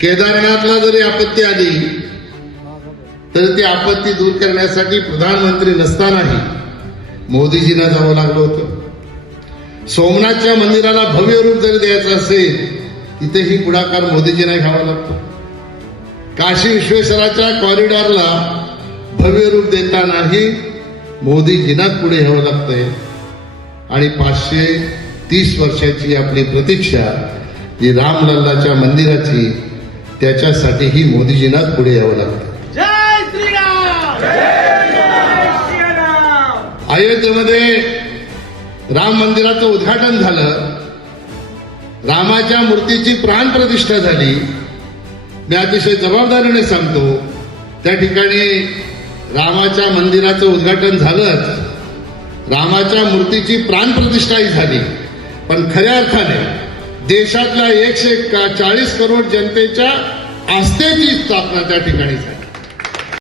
केदारनाथला जरी आपत्ती आली तर ती आपत्ती दूर करण्यासाठी प्रधानमंत्री नसतानाही मोदीजींना जावं लागलं होतं. सोमनाथच्या मंदिराला भव्य रूप जरी द्यायचं असेल तिथेही पुढाकार मोदीजींना घ्यावा लागतो. काशी विश्वेश्वराच्या कॉरिडॉरला भव्य रूप देतानाही मोदीजींनाच पुढे यावं लागतंय. आणि 530 वर्षाची आपली प्रतीक्षा जी रामलल्लाच्या मंदिराची त्याच्यासाठीही मोदीजींनाच पुढे यावं लागतं. जय श्रीराम, जय श्रीराम. अयोध्येमध्ये राम मंदिराचं उद्घाटन झालं. रामाच्या मूर्तीची प्राणप्रतिष्ठा झाली. मी अतिशय जबाबदारीने सांगतो त्या ठिकाणी रामाच्या मंदिराचं उद्घाटन झालंच, रामाच्या मूर्तीची प्राणप्रतिष्ठाही झाली. पण खऱ्या अर्थाने देशातल्या 140 करोड जनतेच्या आस्थेची स्थापना त्या ठिकाणी झाली.